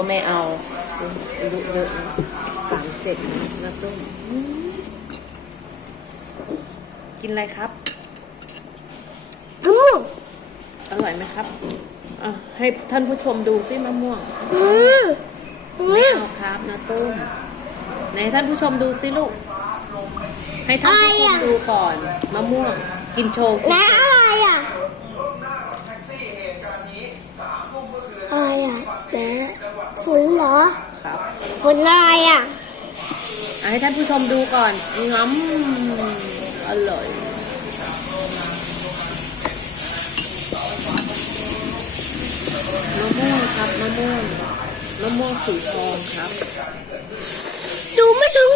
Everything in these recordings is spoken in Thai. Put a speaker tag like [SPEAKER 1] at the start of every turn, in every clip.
[SPEAKER 1] ก็ไม่เอาอายุเยอะสามเจ็ดนะตุ้มอืมกินอะไรครับ
[SPEAKER 2] มะม่วง
[SPEAKER 1] อร่อยไหมครับอะให้ท่านผู้ชมดูซิมะม่วง
[SPEAKER 2] อืมอื
[SPEAKER 1] ไม่
[SPEAKER 2] ม
[SPEAKER 1] เอาครับนะตุ้มไหนท่านผู้ชมดูซิลูก ให้ท่านผู้ชมดูก่อนมะม่วง กินโชว์กิน
[SPEAKER 2] และอะไรอะอะไรอะและ ฝนเหรอ
[SPEAKER 1] ครับ
[SPEAKER 2] ฝนอะไรอะ
[SPEAKER 1] อะให้ท่านผู้ชมดูก่อนง้ำอร่อยมะม่วงครับมะม่วงมะม่วงสีทองครับ
[SPEAKER 2] ดูไม่ถึง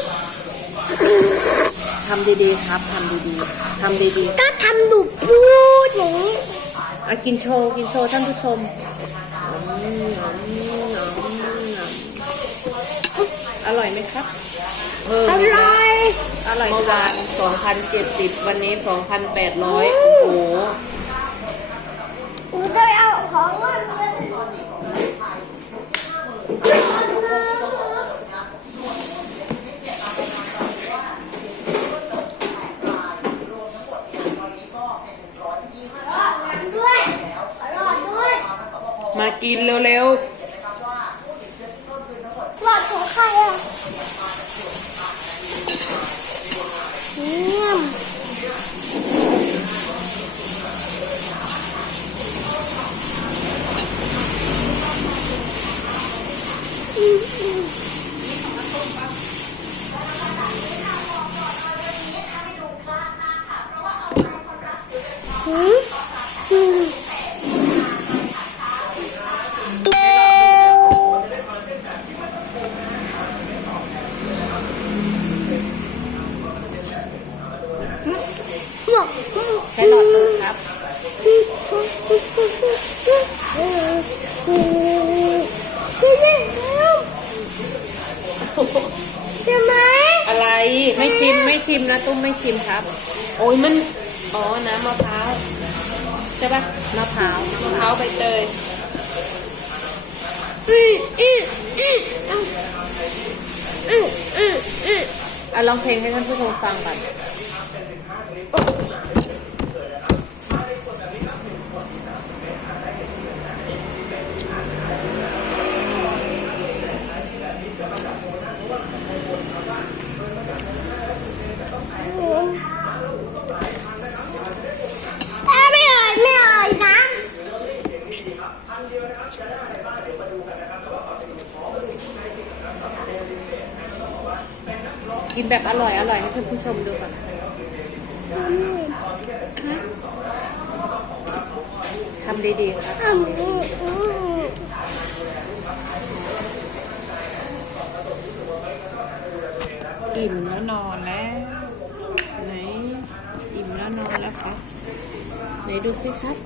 [SPEAKER 1] ทำดีๆครับทำดีๆทำดี
[SPEAKER 2] ก็ทำดูพูดอย่างนี้
[SPEAKER 1] ๆอะกินโชว์กินโชว์ท่านผู้ชมอืมอ ร่อยไหมครับเออ
[SPEAKER 2] อะไร
[SPEAKER 1] อร่อยเมื่อวาน 2,070 วันนี้ 2,800 โอ้โห
[SPEAKER 2] หนูจะเอาของมาเลยด้วยอร่อยด้วย
[SPEAKER 1] มากินเร็ว
[SPEAKER 2] หล อดของใครอะเยี่ยมอืม
[SPEAKER 1] แค่หลอดเลยครับ
[SPEAKER 2] ใช่ไหม
[SPEAKER 1] อะไรไม่ชิมไม่ชิมนะตุ้มไม่ชิมครับ โอ้ยมันอ๋อน้ำมะพร้าวใช่ปะมะพร้าวมะพร้าวใบเตย
[SPEAKER 2] อะ
[SPEAKER 1] ลองเพลงให้ท่านผู้ชมฟังก่อน กินแบบอร่อยอร่อยให้ท่านผู้ชมดูก่อน ทำดีๆครับ
[SPEAKER 2] อืมอืมอืม
[SPEAKER 1] อิ่มแล้วนอนแล้ว ไหน อิ่มแล้วนอนแล้วครับไหนดูสิครับ